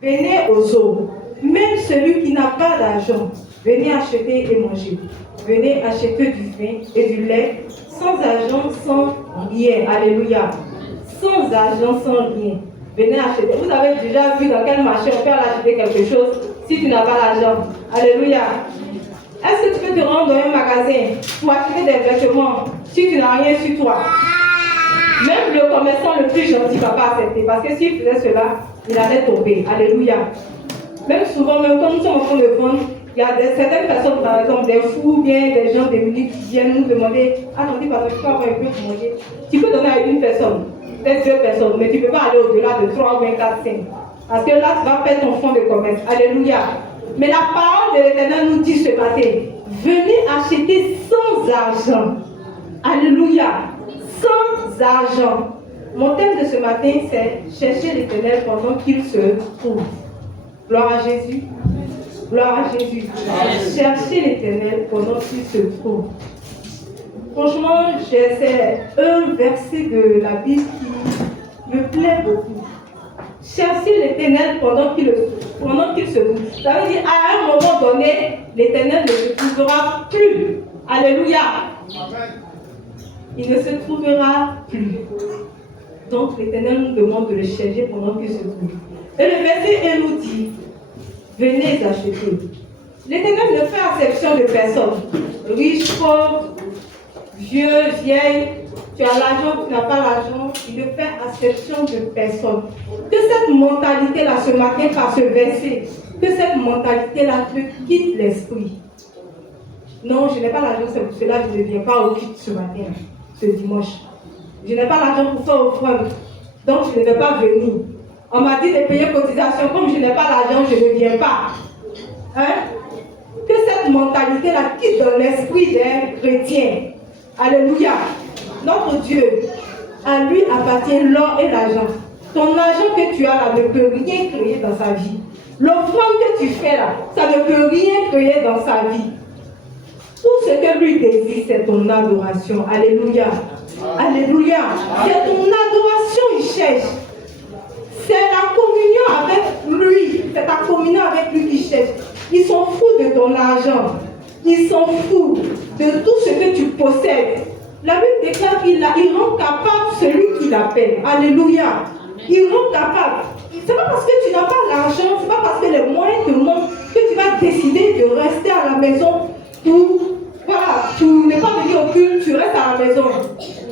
Venez aux eaux. Même celui qui n'a pas d'argent, venez acheter et manger. Venez acheter du vin et du lait, sans argent, sans rien. Alléluia. Sans argent, sans rien. Venez acheter. Vous avez déjà vu dans quel marché on peut aller acheter quelque chose si tu n'as pas l'argent. Alléluia. Est-ce que tu peux te rendre dans un magasin pour acheter des vêtements si tu n'as rien sur toi? Même le commerçant le plus gentil ne va pas accepter, parce que s'il faisait cela, il allait tomber. Alléluia. Même souvent, même quand nous sommes en train de vendre, il y a certaines personnes, par exemple, des fous ou bien des gens démunis qui viennent nous demander: attendez, pardon, tu peux avoir un peu pour manger. Tu peux donner à une personne, peut-être 2 personnes, mais tu ne peux pas aller au-delà de 3, 24, 5. Parce que là, tu vas perdre ton fonds de commerce. Alléluia. Mais la parole de l'Éternel nous dit ce matin: venez acheter sans argent. Alléluia. Sans argent. Mon thème de ce matin, c'est chercher l'Éternel pendant qu'il se trouve. Gloire à Jésus. Gloire à Jésus. Chercher l'Éternel pendant qu'il se trouve. Franchement, c'est un verset de la Bible qui me plaît beaucoup. Chercher l'Éternel pendant qu'il se trouve. Ça veut dire, à un moment donné, l'Éternel ne se trouvera plus. Alléluia. Il ne se trouvera plus. Donc l'Éternel nous demande de le chercher pendant qu'il se trouve. Et le verset nous dit: venez acheter. L'Éternel ne fait exception de personne. Riche, pauvre, vieux, vieille, tu as l'argent, tu n'as pas l'argent, il ne fait exception de personne. Que cette mentalité-là ce matin, par ce verset, que cette mentalité-là te quitte l'esprit. Non, je n'ai pas l'argent, c'est pour cela que je ne viens pas au culte ce matin, ce dimanche. Je n'ai pas l'argent pour faire offrande, donc je ne vais pas venir. On m'a dit de payer cotisation, comme je n'ai pas l'argent, je ne viens pas. Hein? Que cette mentalité-là quitte dans l'esprit des chrétiens. Alléluia. Notre Dieu, à lui appartient l'or et l'argent. Ton argent que tu as là ne peut rien créer dans sa vie. L'offrande que tu fais là, ça ne peut rien créer dans sa vie. Tout ce que lui désire, c'est ton adoration. Alléluia. Alléluia. C'est ton adoration, il cherche. C'est la communion avec lui. C'est ta communion avec lui qu'il cherche. Ils s'en foutent de ton argent. Ils s'en foutent de tout ce que tu possèdes. La Bible déclare qu'il rend capable celui qui l'appelle. Alléluia. Il rend capable. Ce n'est pas parce que tu n'as pas l'argent, ce n'est pas parce que les moyens te manquent que tu vas décider de rester à la maison pour, voilà, tu n'es pas venu au culte, tu restes à la maison.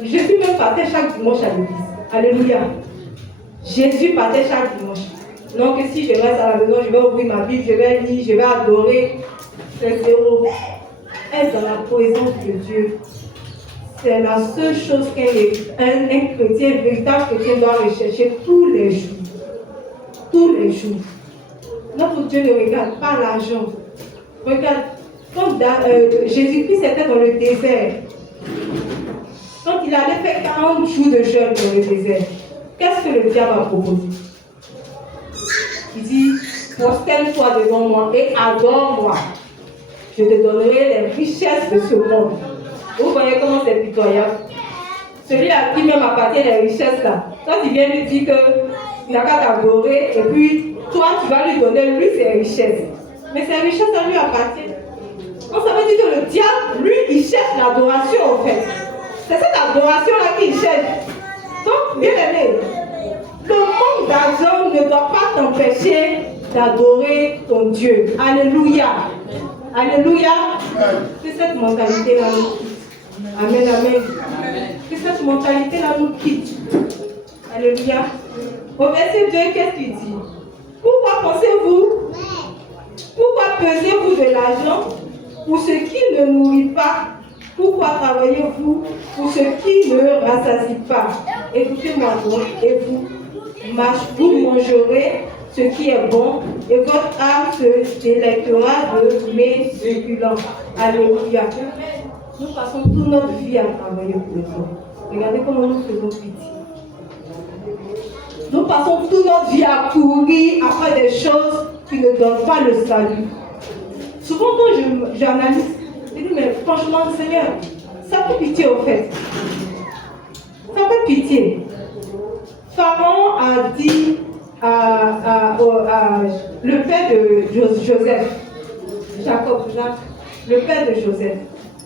Jésus même partait chaque dimanche à l'église. Alléluia. Jésus partait chaque dimanche. Donc si je reste à la maison, je vais ouvrir ma Bible, je vais lire, je vais adorer. C'est zéro. Être dans la présence de Dieu, c'est la seule chose qu'un chrétien, un véritable chrétien doit rechercher tous les jours. Tous les jours. Notre Dieu ne regarde pas l'argent. Regarde, quand Jésus-Christ était dans le désert, quand il allait faire 40 jours de jeûne dans le désert, qu'est-ce que le diable a proposé? Il dit: prosterne-toi devant moi et adore-moi. Je te donnerai les richesses de ce monde. Vous voyez comment c'est pitoyable? Celui à qui même appartient les richesses là, quand il vient lui dire qu'il n'a qu'à t'adorer, et puis toi tu vas lui donner lui ses richesses. Mais ces richesses ça lui appartient. Donc ça veut dire que le diable, lui, il cherche l'adoration en fait. C'est cette adoration-là qu'il cherche. Donc, bien aimé, le manque d'argent ne doit pas t'empêcher d'adorer ton Dieu. Alléluia. Alléluia. Que cette mentalité-là nous quitte. Amen, amen. Que cette mentalité-là nous quitte. Alléluia. Au verset 2, qu'est-ce qu'il dit? Pourquoi pensez-vous? Pourquoi pesez-vous de l'argent pour ce qui ne nourrit pas? Pourquoi travaillez-vous pour ce qui ne rassasie pas? Écoutez-moi donc, et vous mangerez ce qui est bon, et votre âme se délectera de mes succulents. Alléluia. Nous passons toute notre vie à travailler pour les autres. Regardez comment nous faisons pitié. Nous passons toute notre vie à courir après des choses qui ne donnent pas le salut. Souvent quand j'analyse, je dis: mais franchement, Seigneur, ça fait pitié au fait. Ça fait pitié. Pharaon a dit le père de Joseph, Jacob, le père de Joseph.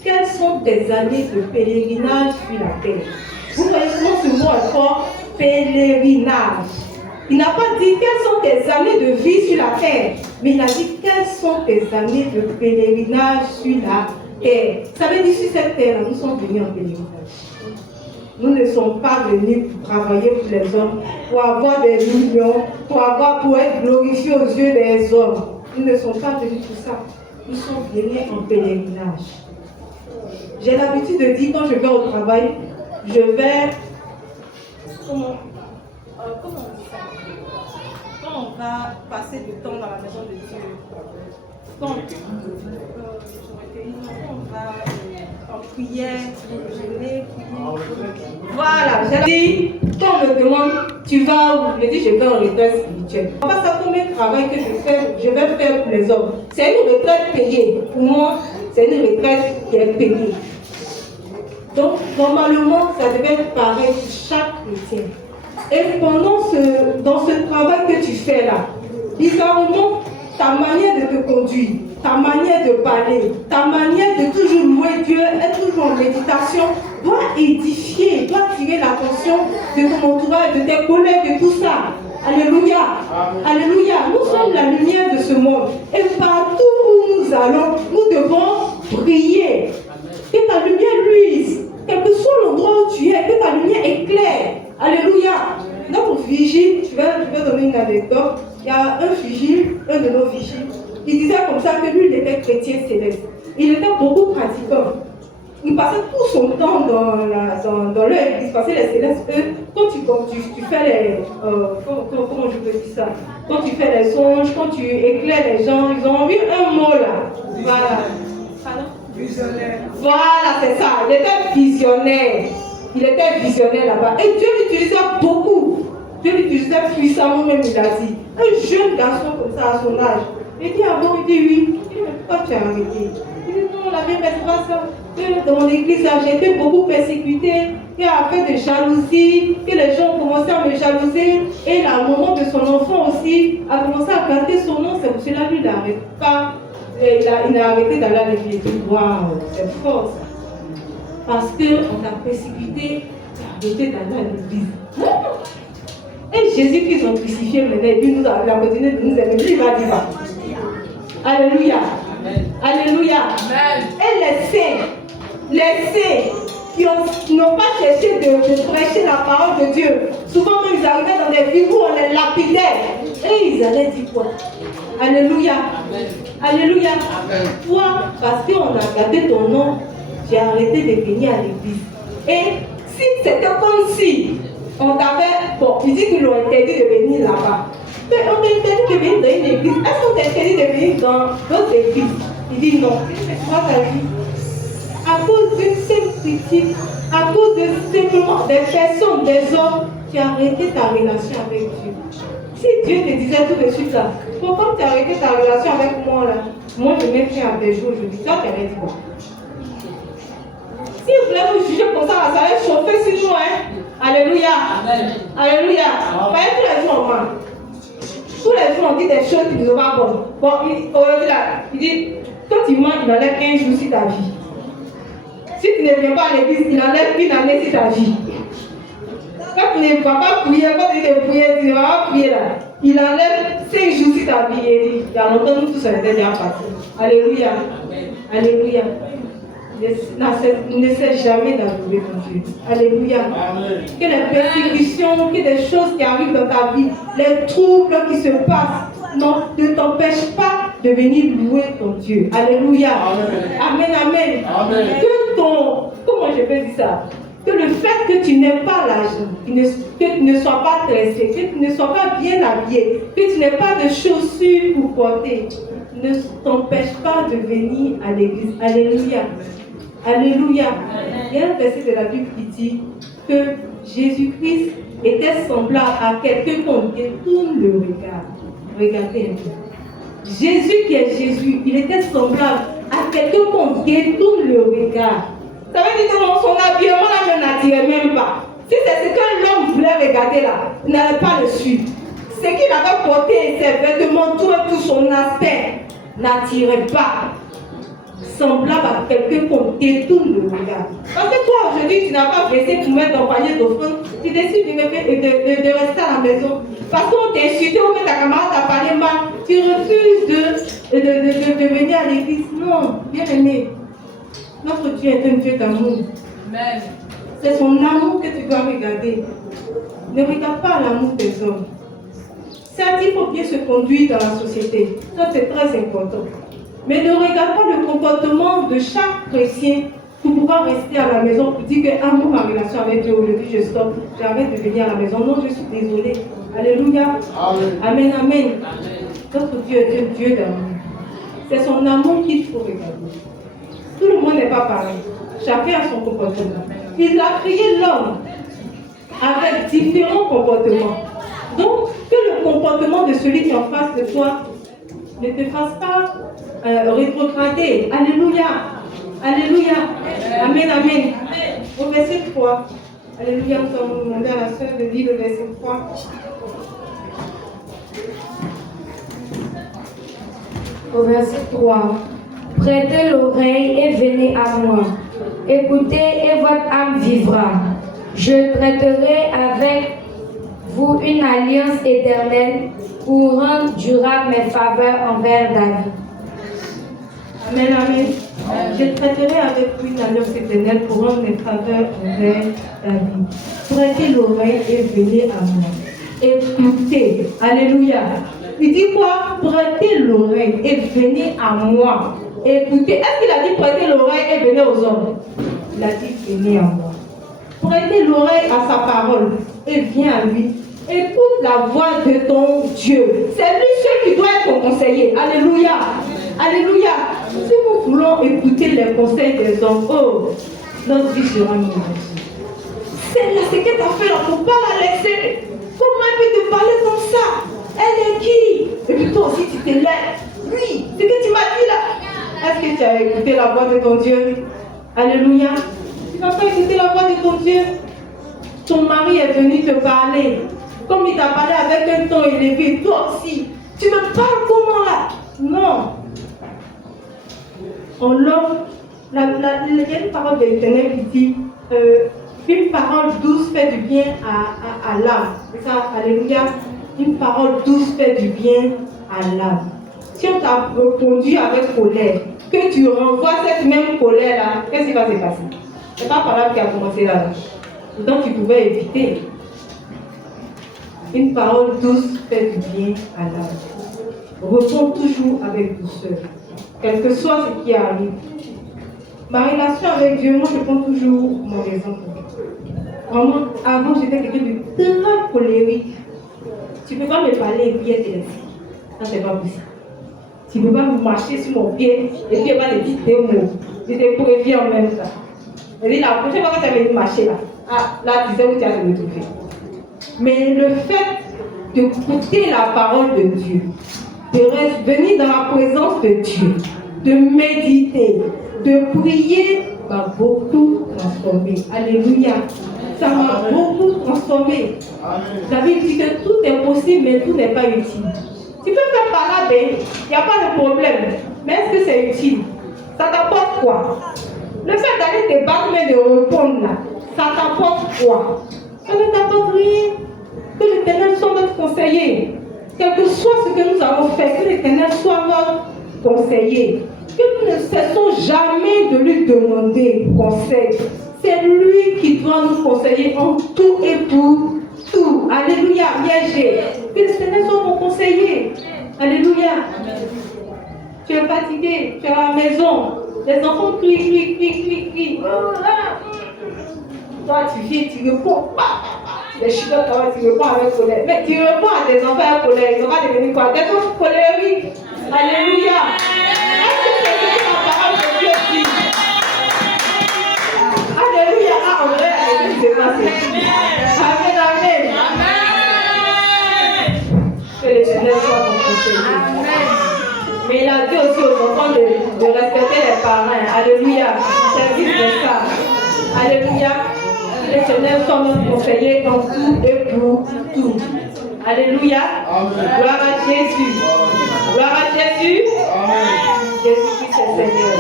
Quelles sont tes années de pèlerinage sur la terre? Vous voyez comment ce mot est fort? Pèlerinage. Il n'a pas dit quelles sont tes années de vie sur la terre, mais il a dit quelles sont tes années de pèlerinage sur la terre. Ça veut dire sur cette terre, nous sommes venus en pèlerinage. Nous ne sommes pas venus pour travailler pour les hommes, pour avoir des millions, pour être glorifiés aux yeux des hommes. Nous ne sommes pas venus pour ça. Nous sommes venus en pèlerinage. J'ai l'habitude de dire quand je vais au travail, je vais. Comment on dit ça? Quand on va passer du temps dans la maison de Dieu, quand on va en prière, jeûner, prier. Voilà, j'ai dit, quand on me demande, tu vas où? Je dis, je vais en retraite spirituelle. Pas ça comme un travail que je vais faire pour les hommes. C'est une retraite payée. Pour moi, c'est une retraite qui est payée. Donc, normalement, ça devait être pareil pour chaque chrétien. Et dans ce travail que tu fais là, bizarrement, ta manière de te conduire, ta manière de parler, ta manière de toujours louer Dieu, être toujours en méditation, doit édifier, doit attirer l'attention de ton entourage, de tes collègues, de tout ça. Alléluia. Alléluia. Nous sommes la lumière de ce monde. Et partout où nous allons, nous devons briller. Que ta lumière luise. Quel que soit l'endroit où tu es, que ta lumière éclaire. Alléluia. Notre vigile, je vais donner une anecdote. Il y a un vigile, un de nos vigiles, il disait comme ça que lui, il était chrétien céleste. Il était beaucoup pratiquant. Il passait tout son temps dans leur église, parce que les célestes, eux, quand tu fais les... comment je peux dire ça? Quand tu fais les songes, quand tu éclaires les gens, ils ont eu un mot là. Voilà. Visionnaire. Voilà, c'est ça. Il était visionnaire. Il était visionnaire là-bas. Et Dieu l'utilisait beaucoup. Dieu l'utilisait puissamment, même il a dit. Un jeune garçon comme ça à son âge. Il dit, ah bon, il dit oui. Il dit, mais pourquoi tu as arrêté? Il dit, non, la vie, mais c'est pas ça. Dans mon église, j'ai été beaucoup persécuté. Il y a fait de jalousie, que les gens ont commencé à me jalouser. Et là, au moment de son enfant aussi, a commencé à planter son nom. C'est pour cela que lui, il n'arrête pas. Il a arrêté d'aller à l'église. Waouh, c'est fort ça. Parce qu'on t'a persécuté, tu as arrêté d'aller à l'église. Et Jésus-Christ ont crucifié maintenant, et puis il a continué de nous aimer. Lui, il va dire ça. Alléluia. Amen. Alléluia. Amen. Et les saints qui n'ont pas cherché de prêcher la parole de Dieu, souvent même ils arrivaient dans des villes où on les lapidait. Et ils allaient dire quoi? Alléluia. Amen. Alléluia. Amen. Toi, parce qu'on a gardé ton nom, j'ai arrêté de venir à l'église. Et si c'était comme si on t'avait, bon, ils disent qu'ils l'ont interdit de venir là-bas. Mais on t'interdit de venir dans une église. Est-ce qu'on t'interdit de venir dans d'autres églises? Il dit non. Moi, t'as dit. À cause d'une simple critique, à cause de simplement des personnes, des hommes, tu as arrêté ta relation avec Dieu. Si Dieu te disait tout de suite là, pourquoi tu as arrêté ta relation avec moi là? Moi, je mets fin à tes jours aujourd'hui. Toi, tu arrêtes quoi? Si vous voulez vous juger comme ça va chauffer sur nous, hein? Alléluia. Amen. Alléluia. Voyez, tous les jours, on ment. Tous les jours, on dit des choses qui ne sont pas bonnes. Bon, aujourd'hui là, il dit, quand tu mens, il enlève 15 jours sur ta vie. Si tu ne viens pas à l'église, il enlève une année sur ta vie. Quand tu ne vas pas prier, quand tu ne prier, tu ne vas pas prier là. Il enlève 5 jours sur ta vie et dit, il y a longtemps, nous tous, on était déjà partis. Alléluia. Alléluia. Ne cesse jamais d'adorer ton Dieu. Alléluia. Amen. Que les persécutions, que des choses qui arrivent dans ta vie, les troubles qui se passent, non, ne t'empêchent pas de venir louer ton Dieu. Alléluia. Amen. Amen. Amen. Que comment je peux dire ça? Que le fait que tu n'aies pas l'argent, que tu ne sois pas dressé, que tu ne sois pas bien habillé, que tu n'aies pas de chaussures pour porter, ne t'empêche pas de venir à l'église. Alléluia. Alléluia. Il y a un verset de la Bible qui dit que Jésus-Christ était semblable à quelqu'un qu'on détourne le regard. Regardez un peu. Jésus qui est Jésus, il était semblable à quelqu'un qu'on détourne le regard. Ça veut dire que dans son habillement là ne n'attirait même pas. Si c'est ce que l'homme voulait regarder là, il n'allait pas le suivre. ce qu'il avait porté, ses vêtements, tout son aspect, n'attirait pas. Semblable à quelqu'un qu'on détourne le regard. Parce que toi, aujourd'hui, tu n'as pas baissé pour mettre ton panier d'offrande, tu décides de rester à la maison. Parce qu'on t'a insulté ou que ta camarade t'a parlé mal, tu refuses de venir à l'église. Non, bien aimé. Notre Dieu est un Dieu d'amour. C'est son amour que tu dois regarder. Ne regarde pas l'amour des hommes. Certes, il faut bien se conduire dans la société. Ça, c'est très important. Mais ne regarde pas le comportement de chaque chrétien pour pouvoir rester à la maison pour dire que moi, ma relation avec Dieu, aujourd'hui je stoppe, j'arrête de venir à la maison. Non, je suis désolée. Alléluia. Amen, amen. Notre Dieu est un Dieu d'amour. C'est son amour qu'il faut regarder. Tout le monde n'est pas pareil. Chacun a son comportement. Il a créé l'homme avec différents comportements. Donc, que le comportement de celui qui est en face de toi ne te fasse pas rétrograder. Alléluia. Alléluia. Amen, amen. Au verset 3. Alléluia. Nous allons demander à la sœur de lire le verset 3. Au verset 3. Prêtez l'oreille et venez à moi. Écoutez et votre âme vivra. Je traiterai avec vous une alliance éternelle pour rendre durable mes faveurs envers David. Amen, amen. Je traiterai avec vous une alliance éternelle pour rendre mes faveurs envers David. Prêtez l'oreille et venez à moi. Écoutez. Alléluia. Il dit quoi? Prêtez l'oreille et venez à moi. Écoutez. Est-ce qu'il a dit prêtez l'oreille et venez aux hommes? Il a dit venez à moi. Prêtez l'oreille à sa parole et viens à lui. Écoute la voix de ton Dieu. C'est lui seul qui doit être ton conseiller. Alléluia. Alléluia. Si nous voulons écouter les conseils des hommes, oh, notre vie sera mauvaise. C'est là ce que tu as fait là, il ne faut pas la laisser. Comment elle peut te parler comme ça? Elle est qui? Et puis toi aussi tu te lèves. Oui, ce que tu m'as dit là. Est-ce que tu as écouté la voix de ton Dieu? Alléluia. Tu n'as pas écouté la voix de ton Dieu? Ton mari est venu te parler. Comme il t'a parlé avec un ton élevé, toi aussi. Tu me parles comment là? Non. En l'homme, il y a une parole de l'Éternel qui dit une parole douce fait du bien à l'âme. C'est ça, alléluia. Une parole douce fait du bien à l'âme. Si on t'a répondu avec colère, que tu renvoies cette même colère-là, qu'est-ce qui va se passer? C'est pas par là qui a commencé là. Donc tu pouvais éviter. Une parole douce fait du bien à l'âme. Réponds toujours avec douceur, quel que soit ce qui arrive. Ma relation avec Dieu, moi je prends toujours mon exemple. Vraiment, avant j'étais quelqu'un de très colérique. Tu ne peux pas me parler et puis être laissé. Ça, c'est pas possible. Tu ne peux pas me marcher sur mon pied et puis pas te dire des mots. Je te préviens en même temps. Elle dit la prochaine fois que tu as venu marcher là, là tu sais où tu as te retrouver. Mais le fait d'écouter la parole de Dieu, de venir dans la présence de Dieu, de méditer, de prier, m'a beaucoup transformé. Alléluia. Ça m'a beaucoup transformé. La Bible dit que tout est possible, mais tout n'est pas utile. Tu peux faire parade, il n'y a pas de problème. Mais est-ce que c'est utile? Ça t'apporte quoi? Le fait d'aller te battre, mais de répondre là, ça t'apporte quoi? Ça ne t'apporte rien. Que l'Éternel soit notre conseiller. Quel que soit ce que nous avons fait, que l'Éternel soit notre conseiller. Que nous ne cessons jamais de lui demander conseil. C'est lui qui doit nous conseiller en tout et pour tout. Alléluia, viens. Que l'Éternel soit mon conseiller. Alléluia. Tu es fatigué, tu es à la maison. Les enfants crient. Toi, tu viens, tu réponds. Les cheveux, tu réponds avec colère. Mais tu réponds à tes enfants avec colère. Ils vont pas devenir quoi? Des enfants colériques. Alléluia. Est-ce que c'est ce que la parole de Dieu dit? Alléluia. Ah, on vrai, c'est passé. Amen, amen. Que l'Éternel soit mon conseiller. Mais il a dit aussi aux enfants de respecter les parents. Alléluia. C'est juste de ça. Alléluia. Que l'Éternel soit notre conseiller dans tout et pour tout. Alléluia. Gloire à Jésus. Gloire à Jésus. Jésus-Christ est Seigneur.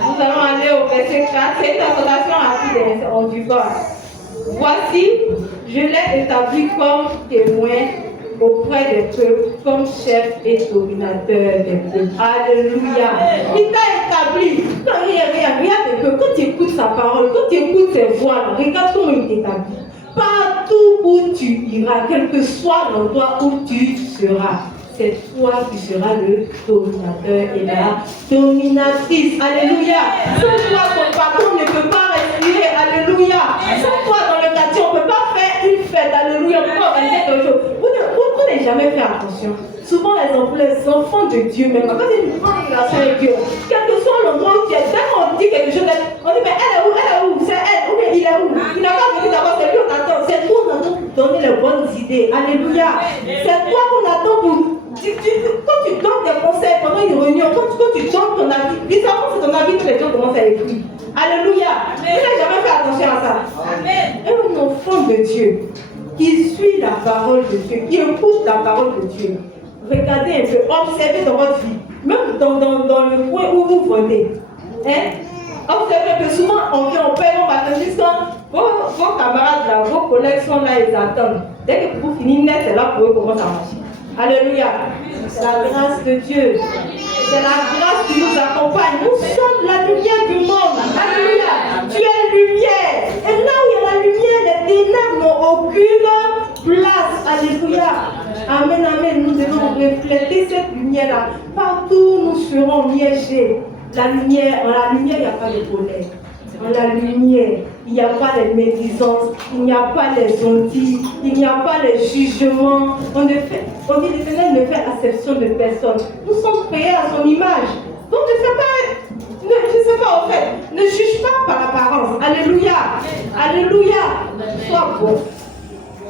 Nous allons aller au verset 4. C'est une exhortation rapide, on du bas. Voici, je l'ai établi comme témoin auprès des peuples, comme chef et dominateur des peuples. Alléluia. Il t'a établi. Regarde un peu, quand tu écoutes sa parole, quand tu écoutes ses voix, regarde comment il t'établit. Partout où tu iras, quel que soit l'endroit où tu seras, c'est toi qui seras le dominateur et la dominatrice. Alléluia. Sans toi, ton patron ne peut pas respirer. Alléluia. Sans toi, dans le quartier, on ne peut pas faire une fête. Alléluia. On ne peut pas organiser quelque chose. Vous n'avez jamais fait attention. Souvent, les enfants de Dieu, même quand il y a une grande relation avec Dieu, quel que soit l'endroit où tu es, dès qu'on dit quelque chose, on dit, mais elle est où? C'est elle. Ou bien il est où? Il n'a pas venu d'abord, c'est lui qu'on attend. C'est toi qu'on attend pour donner les bonnes idées. Alléluia. C'est toi qu'on attend pour. Quand tu donnes des conseils pendant une réunion, quand tu donnes ton avis, bizarrement c'est ton avis que les gens commencent à écrire. Alléluia. Vous n'avez jamais fait attention à ça. Amen. Et un enfant de Dieu qui suit la parole de Dieu, qui écoute la parole de Dieu, regardez un peu, observez dans votre vie, même dans le point où vous venez. Observez un peu, souvent on vient, on paye, on va tenir ça. Vos camarades là, vos collègues sont là, ils attendent. Dès que vous finissez net, c'est là pour eux commence à marcher. Alléluia. C'est la grâce de Dieu. C'est la grâce qui nous accompagne. Nous sommes la lumière du monde. Alléluia. Tu es lumière. Et là où il y a la lumière, les ténèbres n'ont aucune place. Alléluia. Amen, amen. Nous devons refléter cette lumière-là. Partout où nous serons miégés. La lumière, il n'y a pas de colère. Dans la lumière, il n'y a pas de médisance, il n'y a pas les ondits, il n'y a pas les jugements. On dit l'Éternel ne fait acception de personne. Nous sommes créés à son image. Donc je ne sais pas en fait, ne juge pas par l'apparence. Alléluia. Alléluia. Sois bon.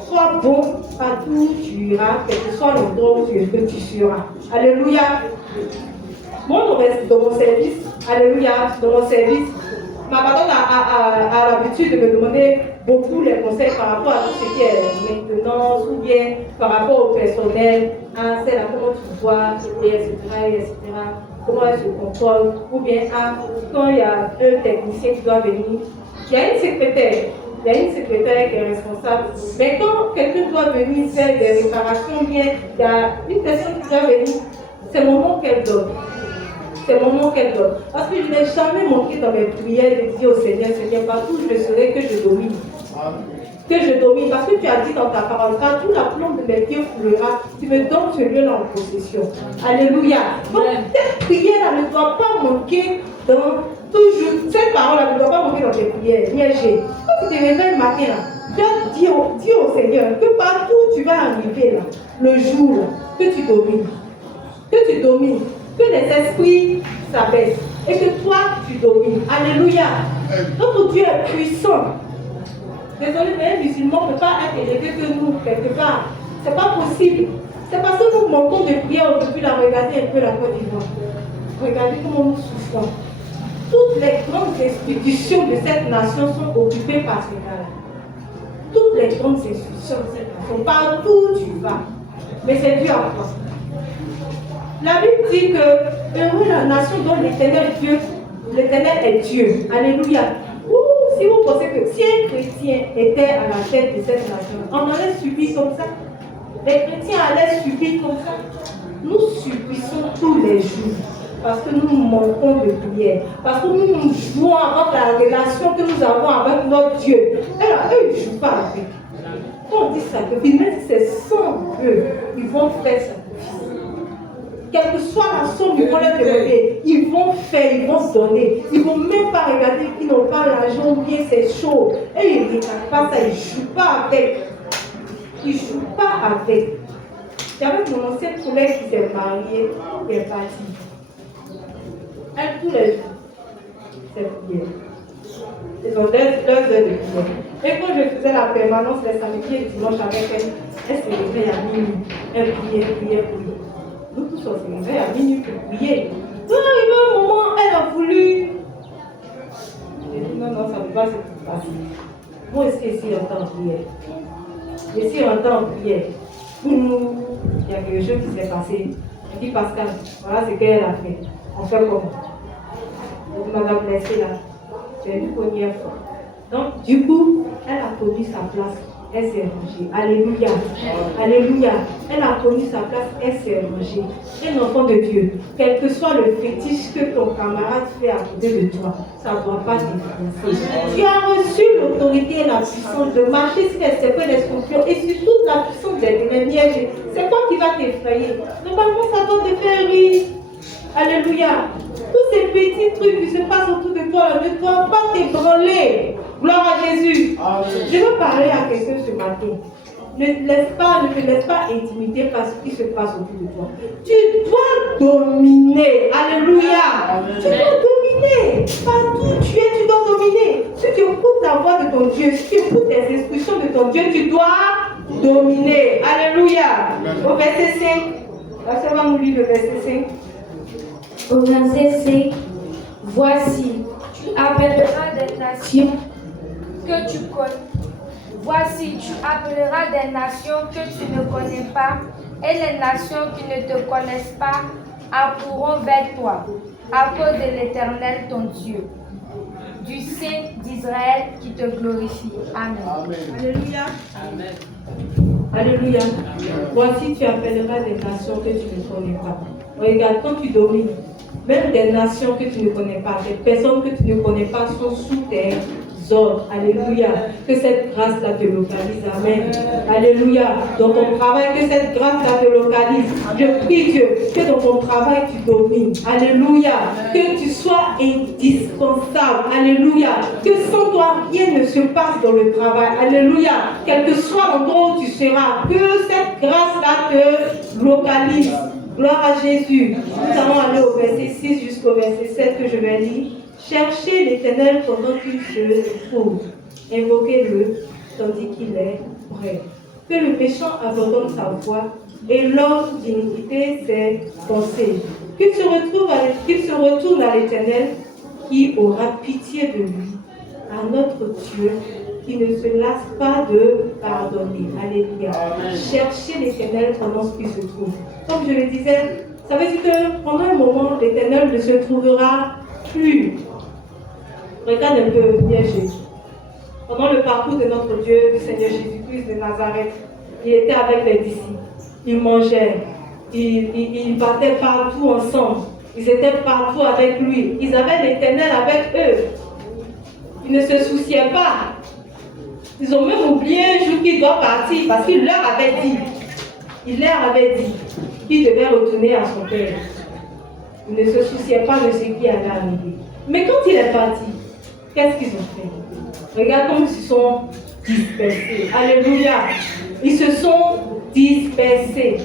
Sois bon partout où tu iras, quel que soit l'endroit où tu seras. Alléluia. Moi, dans mon service, alléluia, dans mon service, ma patronne a l'habitude de me demander beaucoup les conseils par rapport à tout ce qui est maintenance ou bien par rapport au personnel. C'est là comment tu dois, etc. Comment elle se contrôle. Ou bien quand il y a un technicien qui doit venir, il y a une secrétaire. Il y a une secrétaire qui est responsable. Mais quand quelqu'un doit venir faire des réparations, bien, il y a une personne qui doit venir, c'est mon nom qu'elle donne. C'est mon nom qu'elle donne. Parce que je n'ai jamais manqué dans mes prières de dire au Seigneur, Seigneur, partout où je serai, que je domine. Que je domine. Parce que tu as dit dans ta parole, quand tout la plombe de mes pieds foulera, tu me donnes ce lieu-là en possession. Alléluia. Donc, cette prière-là ne doit pas manquer dans toujours. Cette parole-là ne doit pas manquer dans tes prières. Liégé. Quand tu te réveilles le matin, là, tu dois dire au Seigneur que partout où tu vas arriver, là, le jour, là, que tu domines. Que tu domines. Que les esprits s'abaissent et que toi tu domines. Alléluia. Notre Dieu est puissant. Désolé, mais un musulman ne peut pas être élevé que nous, quelque part. C'est pas possible. C'est parce que nous manquons de prière depuis la regarder un peu la Côte d'Ivoire. Regardez comment nous souffrons. Toutes les grandes institutions de cette nation sont occupées par ces gars-là. Toutes les grandes institutions de cette nation, partout où tu vas. Mais c'est Dieu à toi. La Bible dit que heureux la nation dont l'Éternel est Dieu. Alléluia. Si vous pensez que si un chrétien était à la tête de cette nation, on allait subir comme ça. Les chrétiens allaient subir comme ça. Nous subissons tous les jours. Parce que nous manquons de prière. Parce que nous jouons avec la relation que nous avons avec notre Dieu. Et là, eux, ils ne jouent pas avec. Quand on dit sacrifice, même si c'est sans eux, ils vont faire sacrifice. Quelle que soit la somme du problème de bébé, ils vont faire, ils vont se donner. Ils ne vont même pas regarder qu'ils n'ont pas l'argent ou bien c'est chaud. Et ils ne regardent pas ça, ils ne jouent pas avec. Ils ne jouent pas avec. J'avais mon ancienne collègue qui s'est mariée, qui est partie. Elle, tous les jours, c'est prière. Ils ont leurs heures de prière. Et quand je faisais la permanence les samedis et dimanches avec elle, elle se réveillait à minuit. Elle priait. Nous tous on se réveille à minuit pour prier. Donc arrivé un moment, elle a voulu. J'ai dit non, ça ne peut pas se passer. Moi aussi, on entend prière. Ici, on entend prière. il y a quelque chose qui s'est passé. Elle dit Pascal, voilà ce qu'elle a fait. On fait comment? Donc, madame blessée là, c'est une première fois. Donc, du coup, elle a connu sa place. Elle s'est rangée. Alléluia. Alléluia. Elle a connu sa place. Elle s'est rangée. Un enfant de Dieu, quel que soit le fétiche que ton camarade fait à côté de toi, ça ne doit pas t'influencer. Tu as reçu l'autorité et la puissance de marcher sur les serpents et les scorpions et sur toute la puissance des ténèbres. C'est quoi qui va t'effrayer? Normalement, ça doit te faire rire. Alléluia. Tous ces petits trucs qui se passent autour de toi ne doivent pas t'ébranler. Gloire à Jésus. Je veux parler à quelqu'un ce matin. Ne te laisse pas intimider par ce qui se passe autour de toi. Tu dois dominer. Alléluia. Tu dois dominer. Partout où tu es, tu dois dominer. Si tu écoutes la voix de ton Dieu, si tu écoutes les instructions de ton Dieu, tu dois dominer. Alléluia. Au verset 5. La sœur va nous lire le verset 5. Au verset 5, voici, tu appelleras des nations que tu connais. Voici, tu appelleras des nations que tu ne connais pas, et les nations qui ne te connaissent pas accourront vers toi, à cause de l'Éternel ton Dieu, du Saint d'Israël qui te glorifie. Amen. Amen. Alléluia. Amen. Alléluia. Voici, tu appelleras des nations que tu ne connais pas. Regarde, quand tu domines, même des nations que tu ne connais pas, des personnes que tu ne connais pas sont sous tes ordres. Alléluia. Que cette grâce-là te localise. Amen. Alléluia. Dans ton travail, que cette grâce-là te localise. Je prie Dieu que dans ton travail, tu domines. Alléluia. Que tu sois indispensable. Alléluia. Que sans toi, rien ne se passe dans le travail. Alléluia. Quel que soit l'endroit où tu seras, que cette grâce-là te localise. Gloire à Jésus. Nous allons aller au verset 6 jusqu'au verset 7 que je vais lire. Cherchez l'Éternel pendant qu'il se trouve. Invoquez-le tandis qu'il est prêt. Que le méchant abandonne sa voie et l'homme d'iniquité ses pensées. Qu'il se retourne à l'Éternel qui aura pitié de lui. À notre Dieu qui ne se lasse pas de pardonner. Alléluia. Cherchez l'Éternel pendant qu'il se trouve. Comme je le disais, ça veut dire que pendant un moment, l'Éternel ne se trouvera plus. Regarde un peu, bien Jésus. Pendant le parcours de notre Dieu, du Seigneur Jésus-Christ de Nazareth, il était avec les disciples. Ils mangeaient. Ils battaient partout ensemble. Ils étaient partout avec lui. Ils avaient l'Éternel avec eux. Ils ne se souciaient pas. Ils ont même oublié un jour qu'il doit partir parce qu'il leur avait dit. Il leur avait dit qu'il devait retourner à son père. Ils ne se souciaient pas de ce qui allait arriver. Mais quand il est parti, qu'est-ce qu'ils ont fait? Regarde comme ils se sont dispersés. Alléluia. Ils se sont dispersés.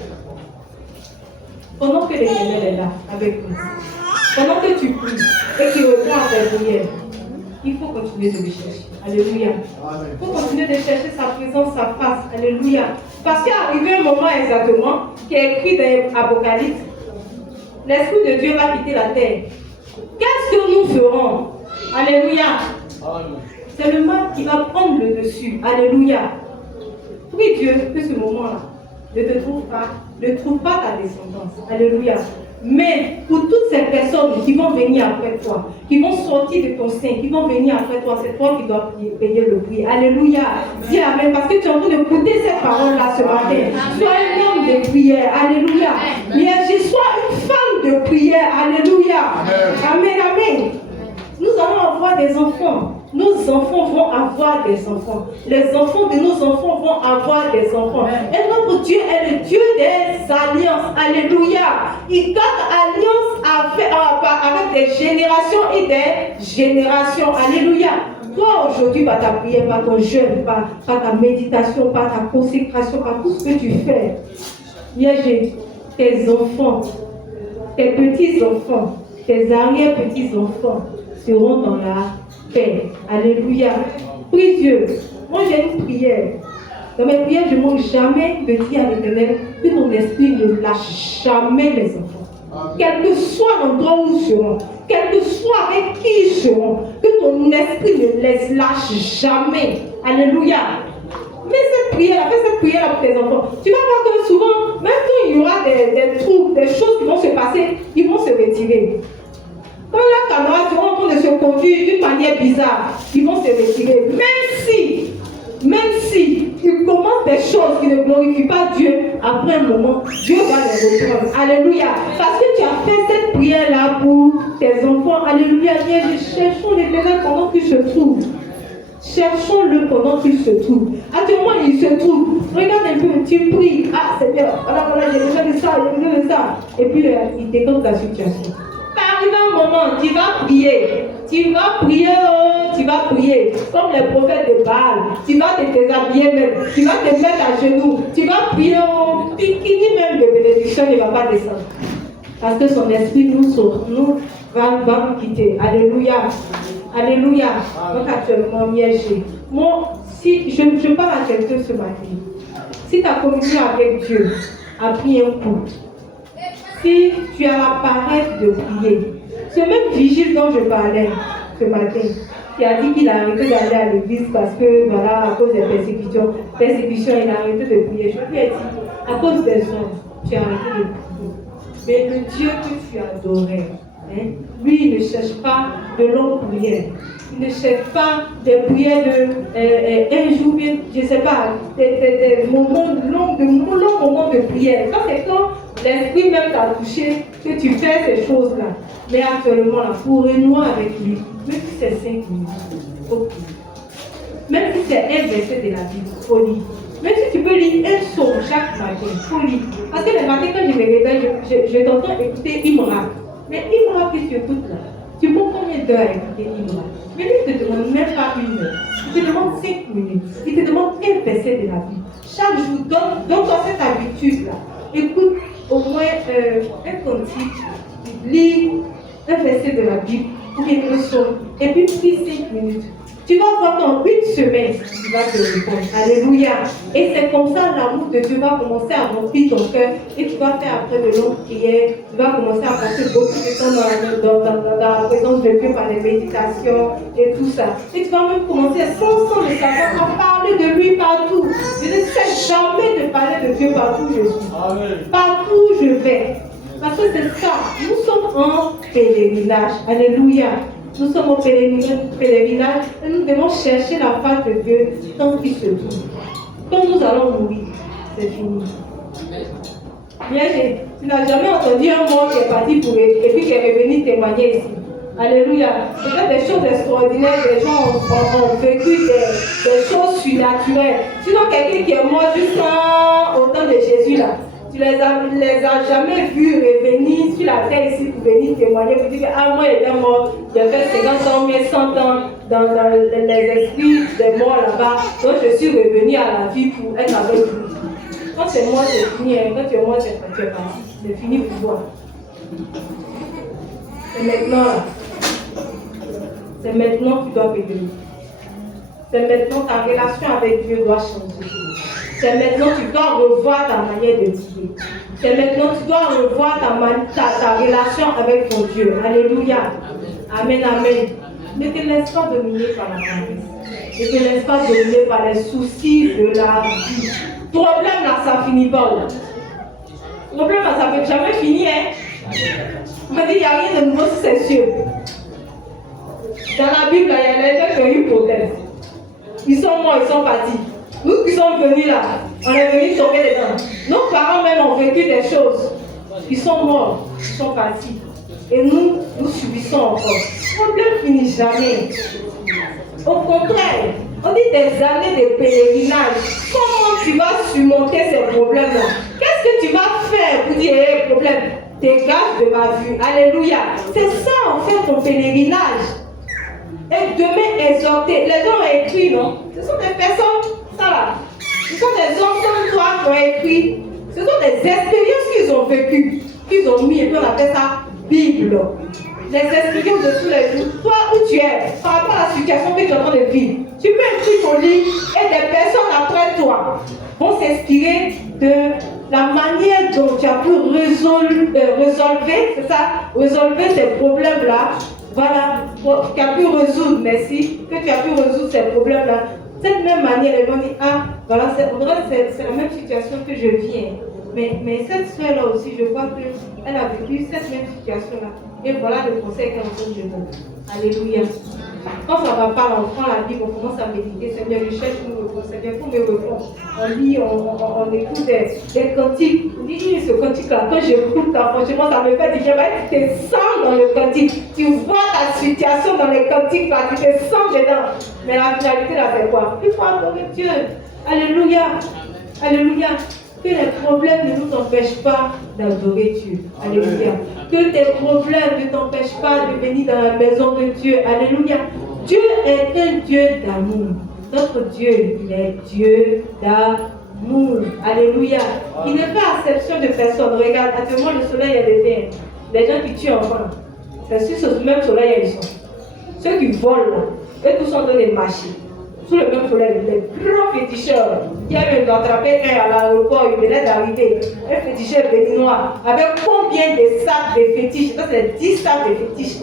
Pendant que l'Éternel est là avec nous, pendant que tu pries et qu'il répond à ta prière, il faut continuer de le chercher. Alléluia. Il faut continuer de chercher sa présence, sa face. Alléluia. Parce qu'il est arrivé un moment exactement qui est écrit dans l'Apocalypse. L'Esprit de Dieu va quitter la terre. Qu'est-ce que nous ferons? Alléluia. C'est le mal qui va prendre le dessus. Alléluia. Prie Dieu que ce moment-là ne trouve pas ta descendance. Alléluia. Mais pour toutes ces personnes qui vont venir après toi, qui vont sortir de ton sein, qui vont venir après toi, c'est toi qui dois payer le prix. Alléluia. Dis Amen. Parce que tu es en train d'écouter cette parole-là ce matin. Sois un homme de prière. Alléluia. Bien, je sois une femme de prière. Alléluia. Amen. Amen. Nous allons avoir des enfants. Nos enfants vont avoir des enfants. Les enfants de nos enfants vont avoir des enfants. Et notre Dieu est le Dieu des alliances. Alléluia. Il garde alliance avec des générations et des générations. Alléluia. Toi aujourd'hui, par ta prière, par ton jeûne, par ta méditation, par ta consécration, par tout ce que tu fais, tes enfants, tes petits-enfants, tes arrière-petits-enfants seront dans la paix. Alléluia. Prie Dieu. Moi j'ai une prière. Dans mes prières, je ne manque jamais de dire à l'Éternel que ton esprit ne lâche jamais les enfants. Quel que soit l'endroit où ils seront, quel que soit avec qui ils seront, que ton esprit ne les lâche jamais. Alléluia. Mets cette prière-là, fais cette prière-là pour tes enfants. Tu vas voir que souvent, même quand il y aura des troubles, des choses qui vont se passer, ils vont se retirer. Quand leurs camarades seront en train de se conduire d'une manière bizarre, ils vont se retirer. Même si ils commencent des choses qui ne glorifient pas Dieu, après un moment, Dieu va les reprendre. Alléluia. Parce que tu as fait cette prière-là pour tes enfants. Alléluia. Cherchons l'Éternel pendant qu'il se trouve. Cherchons-le pendant qu'il se trouve. Actuellement, il se trouve. Regarde un peu, tu pries. Ah, Seigneur, voilà, j'ai besoin de ça, j'ai besoin de ça. Et puis, il décompte la situation. Arrive un moment, tu vas prier. Tu vas prier. Comme les prophètes de Baal. Tu vas te déshabiller même. Tu vas te mettre à genoux. Tu vas prier. Qui dit même de bénédiction ne va pas descendre. Parce que son esprit va nous quitter. Alléluia. Alléluia. Donc actuellement, moi, si je parle à quelqu'un ce matin, si ta communion avec Dieu a pris un coup, si tu as la paresse de prier, ce même vigile dont je parlais ce matin, qui a dit qu'il a arrêté d'aller à l'église parce que, voilà, à cause des persécutions, il a arrêté de prier. Je lui ai dit, à cause des hommes, tu as arrêté de prier. Mais le Dieu que tu adorais, lui, il ne cherche pas de longues prières. Il ne cherche pas des prières de un jour, je ne sais pas, des moments longs, longs moments de prière. Ça, c'est quand l'esprit même t'a touché que tu fais ces choses-là. Mais actuellement, là, pour renouer avec lui, même si c'est 5 minutes, ok. Même si c'est un verset de la Bible, il faut lire. Même si tu peux lire un psaume chaque matin, il faut lire. Parce que le matin, quand je me réveille, je t'entends écouter Imra. Mais Imra que tu écoutes là, tu prends combien d'heures à écouter Imra? Mais lui, il ne te demande même pas 1 heure. Il te demande 5 minutes. Il te demande un verset de la Bible. Chaque jour, donne-toi cette habitude-là. Écoute au moins un cantique, lis un verset de la Bible ou quelque chose, et puis prie 5 minutes. Tu vas voir qu'en 1 semaine, tu vas te répondre. Alléluia. Et c'est comme ça, l'amour de Dieu va commencer à remplir ton cœur. Et tu vas faire après de longues prières. Tu vas commencer à passer beaucoup de temps dans la présence de Dieu par les méditations et tout ça. Et tu vas même commencer sans le savoir à parler de lui partout. Je ne cesse jamais de parler de Dieu partout où je suis. Amen. Partout où je vais. Parce que c'est ça. Nous sommes en pèlerinage. Alléluia. Nous sommes au pèlerinage et nous devons chercher la face de Dieu tant qu'il se trouve. Quand nous allons mourir, c'est fini. Bien, tu n'as jamais entendu un mort qui est parti pour et puis qui est revenu témoigner ici. Alléluia. C'est des choses extraordinaires, les gens ont vécu des choses surnaturelles. Sinon, quelqu'un qui est mort juste au temps de Jésus là. Tu les as jamais vus revenir sur la terre ici pour venir témoigner, pour dire que ah, moi j'étais mort, j'ai fait 50 ans, 100 ans dans les esprits des morts là-bas, donc je suis revenu à la vie pour être avec vous. Quand c'est mort, c'est fini, quand tu es mort, c'est fini pour toi. C'est maintenant là. C'est maintenant que tu dois revenir. C'est maintenant ta relation avec Dieu doit changer. C'est maintenant que tu dois revoir ta manière de prier. C'est maintenant que tu dois revoir ta relation avec ton Dieu. Alléluia. Amen, amen. Ne te laisse pas dominer par la paresse. Ne te laisse pas dominer par les soucis de la vie. Problème là, ça finit pas. Problème là, ça ne peut jamais finir. On m'a dit, il n'y a rien de nouveau, c'est sûr. Dans la Bible, il y a les gens qui ont eu problème. Ils sont morts, ils sont partis. Nous qui sommes venus là, on est venus tomber dedans. Nos parents même ont vécu des choses. Ils sont morts, ils sont partis. Et nous subissons encore. Le problème ne finit jamais. Au contraire, on dit des années de pèlerinage. Comment tu vas surmonter ces problèmes-là? Qu'est-ce que tu vas faire pour dire, hé, problème, dégage de ma vue. Alléluia. C'est ça en fait ton pèlerinage. Et demain exhorter. Les gens ont écrit, non? Ce sont des personnes. Ça là, ce sont des hommes comme toi qui ont écrit, ce sont des expériences qu'ils ont vécues, qu'ils ont mis, et puis on appelle ça Bible. Les expériences de tous les jours. Toi où tu es, par rapport à la situation que tu es en train de vivre, tu peux écrire ton livre et des personnes après toi vont s'inspirer de la manière dont tu as pu résolver, c'est ça, résolver ces problèmes-là. Voilà, tu as pu résoudre, merci, que tu as pu résoudre ces problèmes-là Cette même manière, elles vont dire, ah, voilà, c'est la même situation que je viens. Mais cette soeur-là aussi, je vois qu'elle a vécu cette même situation-là. Et voilà le conseil qu'elle me donne. Alléluia. Quand ça ne va pas, on prend la Bible, on commence à méditer. Seigneur, je cherche une réponse. Seigneur, pour me répondre. On lit, on écoute des cantiques. On dit, ce cantique-là, quand j'écoute ça, franchement, ça me fait du bien. Tu te sens dans le cantique. Tu vois ta situation dans les cantiques, là, tu te sens dedans. Mais la finalité, là, c'est quoi? Il faut adorer Dieu. Alléluia. Alléluia. Que les problèmes ne nous empêchent pas d'adorer Dieu. Alléluia. Que tes problèmes ne t'empêchent pas de venir dans la maison de Dieu. Alléluia. Dieu est un Dieu d'amour. Notre Dieu, il est Dieu d'amour. Alléluia. Il ne fait exception de personne. Regarde, actuellement le soleil est levé. Les gens qui tuent enfants, c'est sur ce même soleil ils sont. Ceux qui volent, eux tous sont dans les marchés. Sous le même soleil, les grands féticheurs. Il y a même attrapé un à l'aéroport, il venait d'arriver. Un féticheur béninois avec combien de sacs de fétiches? Ça, c'est 10 sacs de fétiches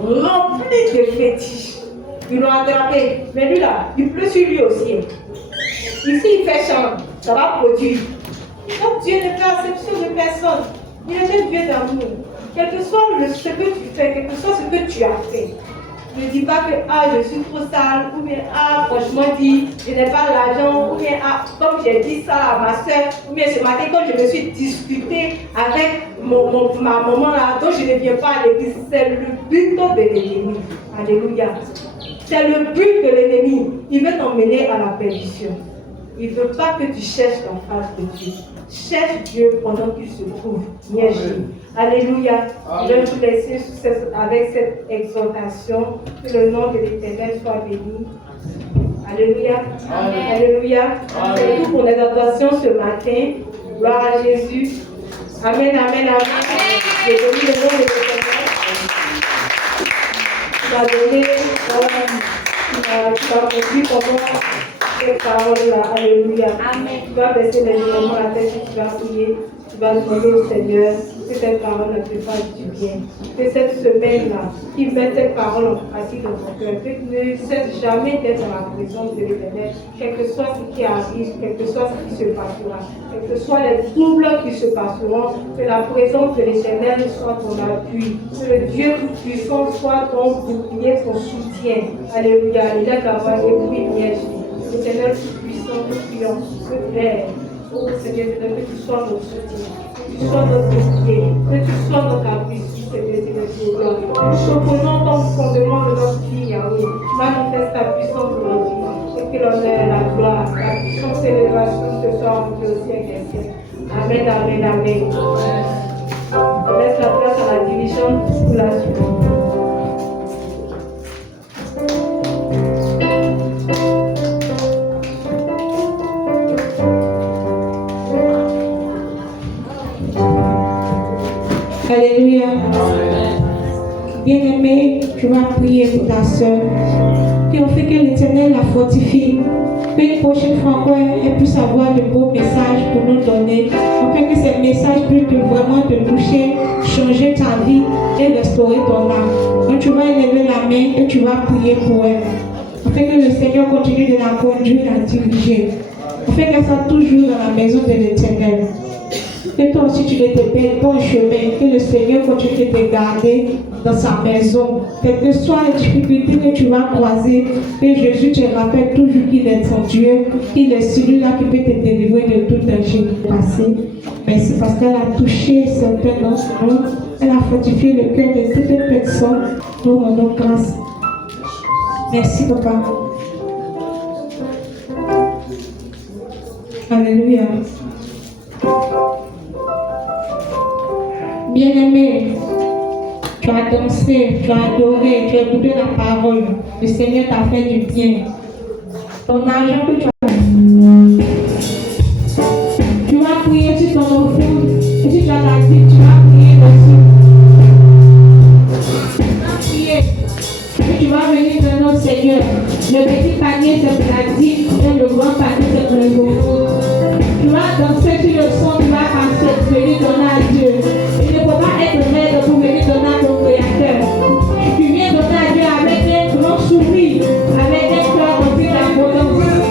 remplis de fétiches. Ils l'ont attrapé. Mais lui là, il pleut sur lui aussi. Ici, il fait champ, ça va produire. Donc Dieu ne fait exception de personne. Il est un Dieu d'amour. Quel que soit ce que tu fais, quel que soit ce que tu as fait. Ne dis pas que je suis trop sale, ou bien franchement dit, je n'ai pas l'argent, ou bien comme j'ai dit ça à ma soeur, ou bien ce matin quand je me suis disputée avec ma maman là, donc je ne viens pas à l'église. C'est le but de l'ennemi. Alléluia. C'est le but de l'ennemi. Il veut t'emmener à la perdition. Il ne veut pas que tu cherches la face de Dieu. Cherche Dieu pendant qu'il se trouve. Alléluia. Je vais vous laisser avec cette exhortation. Que le nom de l'Éternel soit béni. Alléluia. Amen. Alléluia. C'est tout pour les adorations ce matin. Gloire à Jésus. Amen, amen, amen. Je bénis le nom de l'Éternel. Tu vas donner, tu vas conduire pendant cette parole-là. Alléluia. Amen. Tu vas baisser légèrement la tête et tu vas prier. Tu vas demander au Seigneur que cette parole te fasse du bien. Que cette semaine-là, qu'il mette cette parole en pratique dans ton cœur. Que tu ne cesses jamais d'être dans la présence de l'Éternel. Quel que soit ce qui arrive, quel que soit ce qui se passera, quels que soient les troubles qui se passeront, que la présence de l'Éternel soit ton appui. Que le Dieu tout-puissant soit ton bouclier, ton soutien. Alléluia. Il est là-bas et puis bien sûr. L'Éternel tout-puissant, nous prions. Père. Oh Seigneur, que tu sois notre soutien, que tu sois notre bouclier, que tu sois notre appui, Seigneur, nous proposons ton fondement de notre vie, Yahweh. Manifeste ta puissance dans notre vie, et que l'honneur, la gloire, la puissance et l'élévation te soient rendues au siècle des siècles. Amen, amen, amen. Je laisse la place à la division pour la suivante. Alléluia. Bien-aimé, tu vas prier pour ta soeur. Et on fait que l'Éternel la fortifie. Une prochaine fois encore, elle puisse avoir de beaux messages pour nous donner. On fait que ces messages puissent vraiment te toucher, changer ta vie et restaurer ton âme. Donc tu vas élever la main et tu vas prier pour elle. On fait que le Seigneur continue de la conduire, la diriger. On fait qu'elle soit toujours dans la maison de l'Éternel. Que toi aussi tu ne te perds pas au chemin, que le Seigneur continue de te garder dans sa maison. Quelles que soient les difficultés que tu vas croiser, que Jésus te rappelle toujours qu'il est ton Dieu, qu'il est celui-là qui peut te délivrer de tout danger passé. Merci parce qu'elle a touché certains d'entre nous, elle a fortifié le cœur de toutes les personnes. Nous rendons grâce. Merci Papa. Alléluia. Bien-aimé, tu as dansé, tu as adoré, tu as écouté la parole. Le Seigneur t'a fait du bien. Ton argent que tu as, tu vas prier sur ton offrande. Et si tu as la vie, tu vas prier aussi. Tu vas prier. Et tu vas venir de notre Seigneur. Le petit panier c'est pour la dîme et le grand panier c'est pour les offrandes. Tu vas danser sur le son, tu vas passer, venir donner à Dieu. Il ne faut pas être maigre pour venir donner à ton Créateur. Tu viens donner à Dieu avec un grand sourire, avec un cœur rempli d'abondance.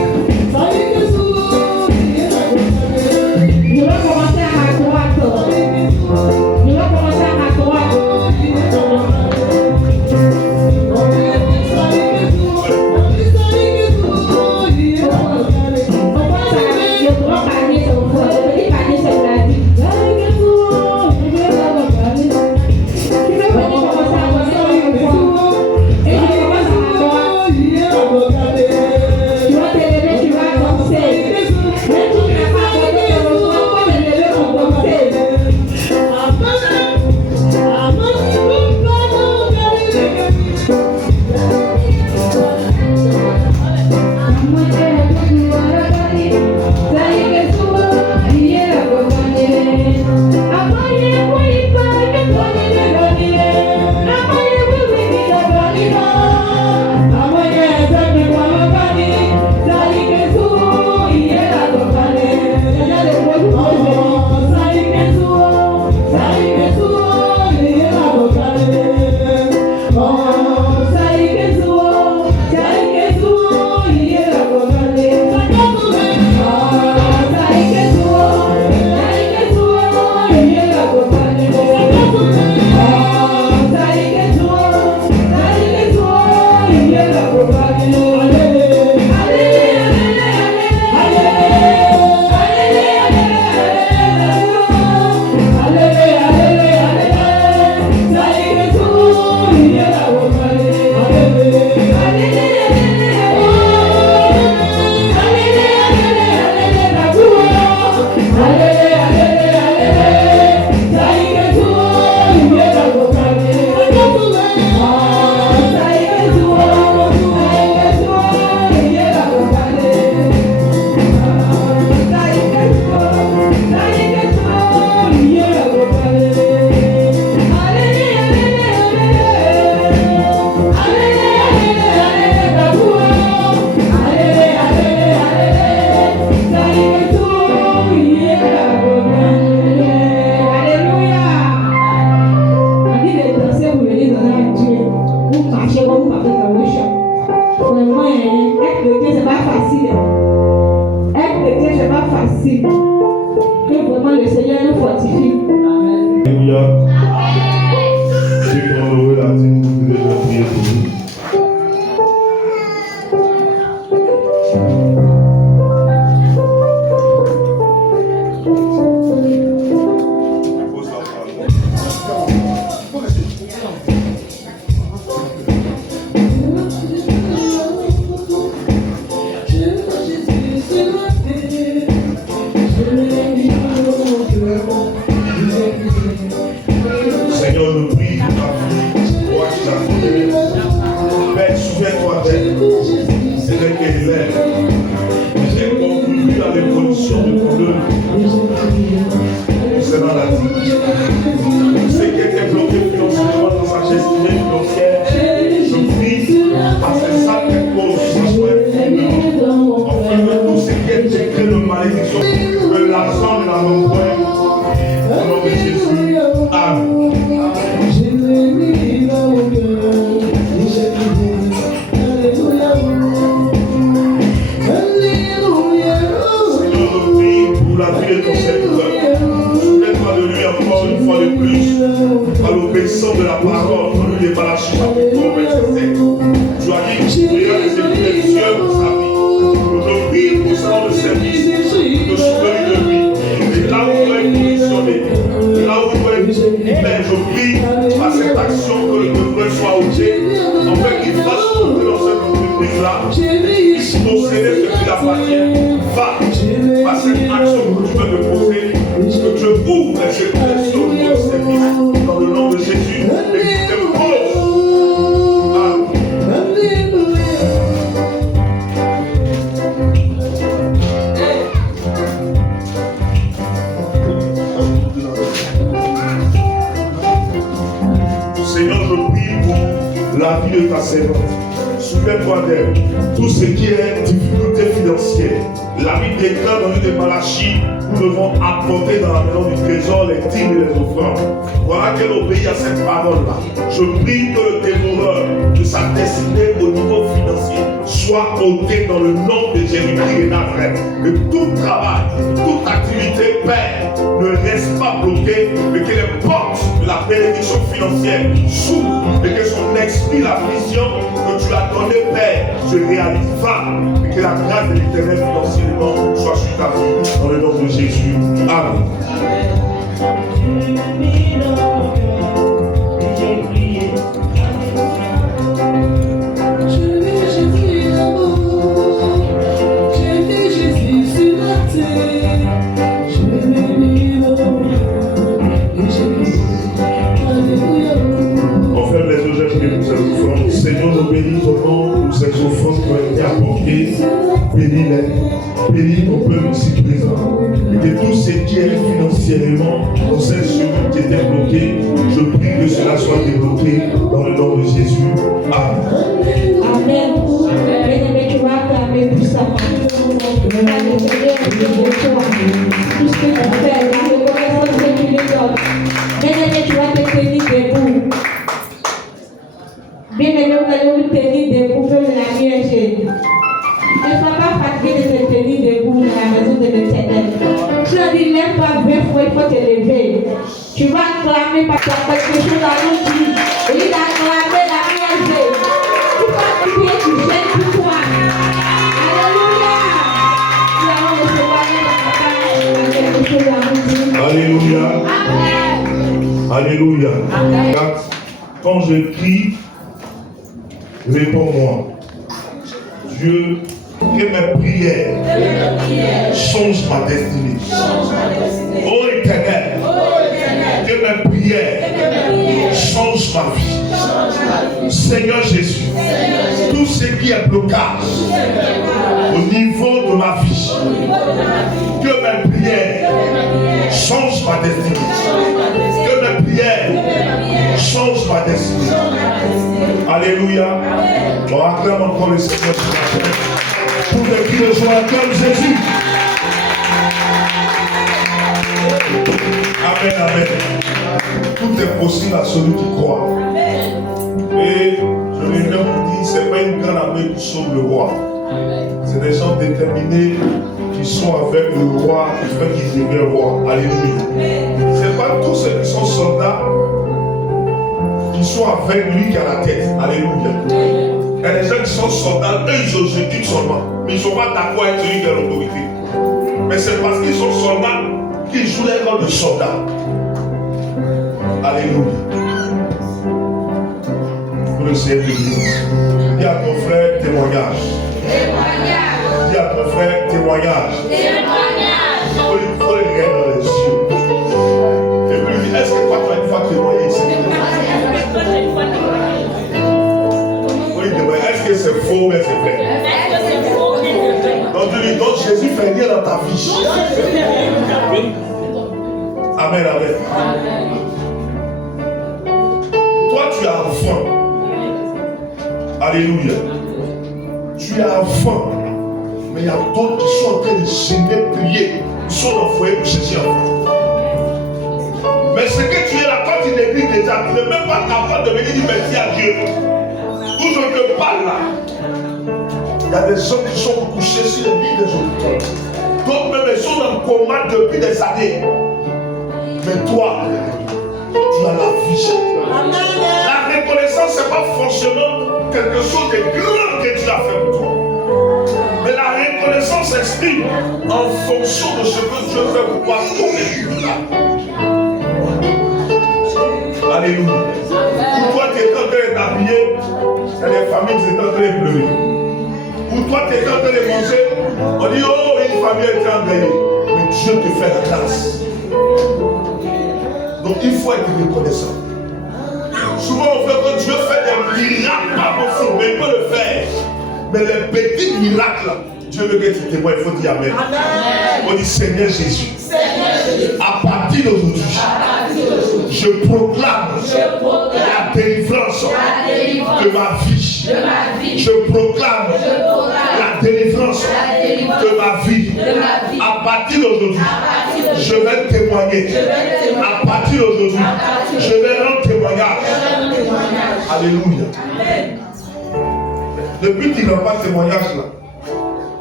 facile. Que vraiment le Seigneur nous fortifie. Alléluia. Ceux qui ont loué la dîme, vous pouvez déjà prier pour nous. Seigneur, nous prie pour ta fille, pour que tu la connais. Père, souviens-toi d'elle. C'est elle qu'elle est. J'ai contribué à l'évolution de ton œuvre. C'est dans la vie. C'est qu'elle est bloquée financièrement dans sa gestion financière. Je prie à ces sacres causes, que ça soit infiniment. Enfin, de tout ce qui est écrit de malédiction, que l'argent de la non-point. Au nom de Jésus. Amen. Pour la vie de ton serviteur. Souviens-toi de lui encore une fois de plus, à l'obéissance de la parole, pour lui les malachis, chapitre 27. Tu as dit que tu prières les écouter Dieu pour sa vie. Je prie pour ça dans le service, de souvenir de lui. Et là où il doit être positionné, là où il doit être, mais je prie à cette action que le devoir soit ôté, afin qu'il fasse monter dans cette entreprise-là, posséder ce qui appartient. Va par cette action que tu veux me poser, que tu ouvres cette pression de ton service dans le nom de Jésus et qu'il te pose. Seigneur, je prie pour la vie de ta servante. Souviens-toi d'elle. Tout ce qui est difficulté financière. La Bible déclare dans l'une des Malachie, nous devons apporter dans la maison du trésor les dîmes et les offrandes. Voilà qu'elle obéit à cette parole-là. Je prie que le dévoreur de sa destinée au niveau financier soit ôté dans le nom de Jésus-Christ et Nazareth. Que tout travail, toute activité, Père, ne reste pas bloqué, mais que les portes de la bénédiction financière s'ouvrent et que son esprit, la vision que tu as donnée, Père, se réalise. Et que la grâce de l'éternel financièrement soit sur ta vie dans le nom de Jésus. Amen. On ferme les yeux, j'ai prié pour ces offrandes. Seigneur, nous bénis ton nom pour ces offrandes qui ont été apportées. Bénis-les. Bénis ton peuple ici présent. Et que tout ce qui est financièrement dans cette semaine qui était bloqué, je prie que cela soit débloqué dans le nom de Jésus. Amen. Amen. Bien-aimé, tu vas acclamer puissamment. Tu vas déclarer un Dieu de toi. Tout ce que tu fais, la reconnaissance que tu lui donnes. Bien-aimé, tu vas te tenir debout. Bien-aimé, vous allez vous tenir debout comme la Vierge. Ne sois pas fatigué de te tenir debout dans la maison de l'Éternel. Tu ne dis même pas 20 fois, il faut te lever. Tu vas acclamer parce que tu as quelque chose à nous dire. Et il a acclamé la Vierge. Tu vas prier, tu gênes pour toi. Alléluia. Nous allons recevoir quelque chose à nous dire. Alléluia. Alléluia. Quand je crie, réponds-moi. Dieu, que mes prières changent ma destinée. Oh Éternel, que mes prières changent ma vie. Seigneur Jésus, tout ce qui est blocage au niveau de ma vie, que mes prières changent ma destinée. Que mes prières changent ma destinée. Alléluia. On acclame encore le Seigneur sur la terre. Pour les cris de joie comme Jésus. Amen, amen. Tout est possible à celui qui croit. Et je viens vous dire, ce n'est pas une grande armée qui sauve le roi. C'est des gens déterminés qui sont avec le roi, qui fait qu'ils deviennent roi. Alléluia. Ce n'est pas tous ceux qui sont soldats qui sont avec lui qui a la tête. Alléluia. Il y a des gens qui sont soldats, eux ils exécutent seulement. Mais ils ne sont pas d'accord avec celui qui a l'autorité. Mais c'est parce qu'ils sont soldats qu'ils jouent les rôles de soldats. Alléluia. Pour le Seigneur de l'Église. Dis à ton frère témoignage. Témoignage. Dis à ton frère témoignage. Témoignage. Il faut les regarder dans les yeux. Et puis dis, est-ce que toi tu as une fois témoigné ici? Oui, est-ce que c'est faux ou c'est vrai? Donc tu dis, donc Jésus fait rien dans ta vie. Amen, amen. Toi tu as faim. Alléluia. Tu as faim. Mais il y a d'autres qui sont en train de s'aimer, prier. Ils sont dans le foyer pour chercher un enfant. Mais ce que tu es là, quand tu négriges déjà, tu n'es même pas capable de venir dire merci à Dieu. D'où je te parle là. Il y a des gens qui sont couchés sur les lits des hôpitaux. D'autres même sont dans le coma depuis des années. Mais toi, tu as la vie. La reconnaissance, ce n'est pas forcément quelque chose de grand que Dieu a fait pour toi. Mais la reconnaissance s'exprime en fonction de ce que Dieu fait pour toi. Alléluia. Pour toi, tu es en train d'habiller, il y a des familles qui sont en train de pleurer. Pour toi, tu es en train de manger, on dit, oh, une famille est endeuillée. Mais Dieu te fait la grâce. Donc il faut être reconnaissant. Souvent on fait que Dieu fait des miracles, pas possible, mais il peut le faire. Mais les petits miracles, Dieu veut que tu témoignes, il faut dire Amen. Amen. On dit Seigneur Jésus, à partir d'aujourd'hui, je proclame la délivrance de ma vie. Je proclame la délivrance de ma vie. À partir d'aujourd'hui, je vais témoigner. À partir d'aujourd'hui, je vais rendre témoignage. Alléluia. Depuis qu'il n'a pas de témoignage là,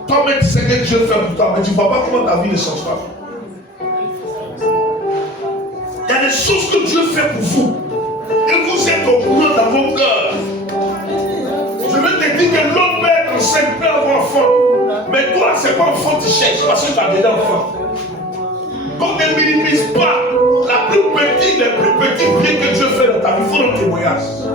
toi-même tu sais que Dieu fait pour toi, mais tu ne vois pas comment ta vie ne change pas. Il y a des choses que Dieu fait pour vous. Et vous êtes au courant dans vos cœurs. Je veux te dire que l'autre peut être enceinte, peut avoir enfant. Mais toi, ce n'est pas enfant que tu cherches, parce que tu as déjà enfant. Donc ne minimise pas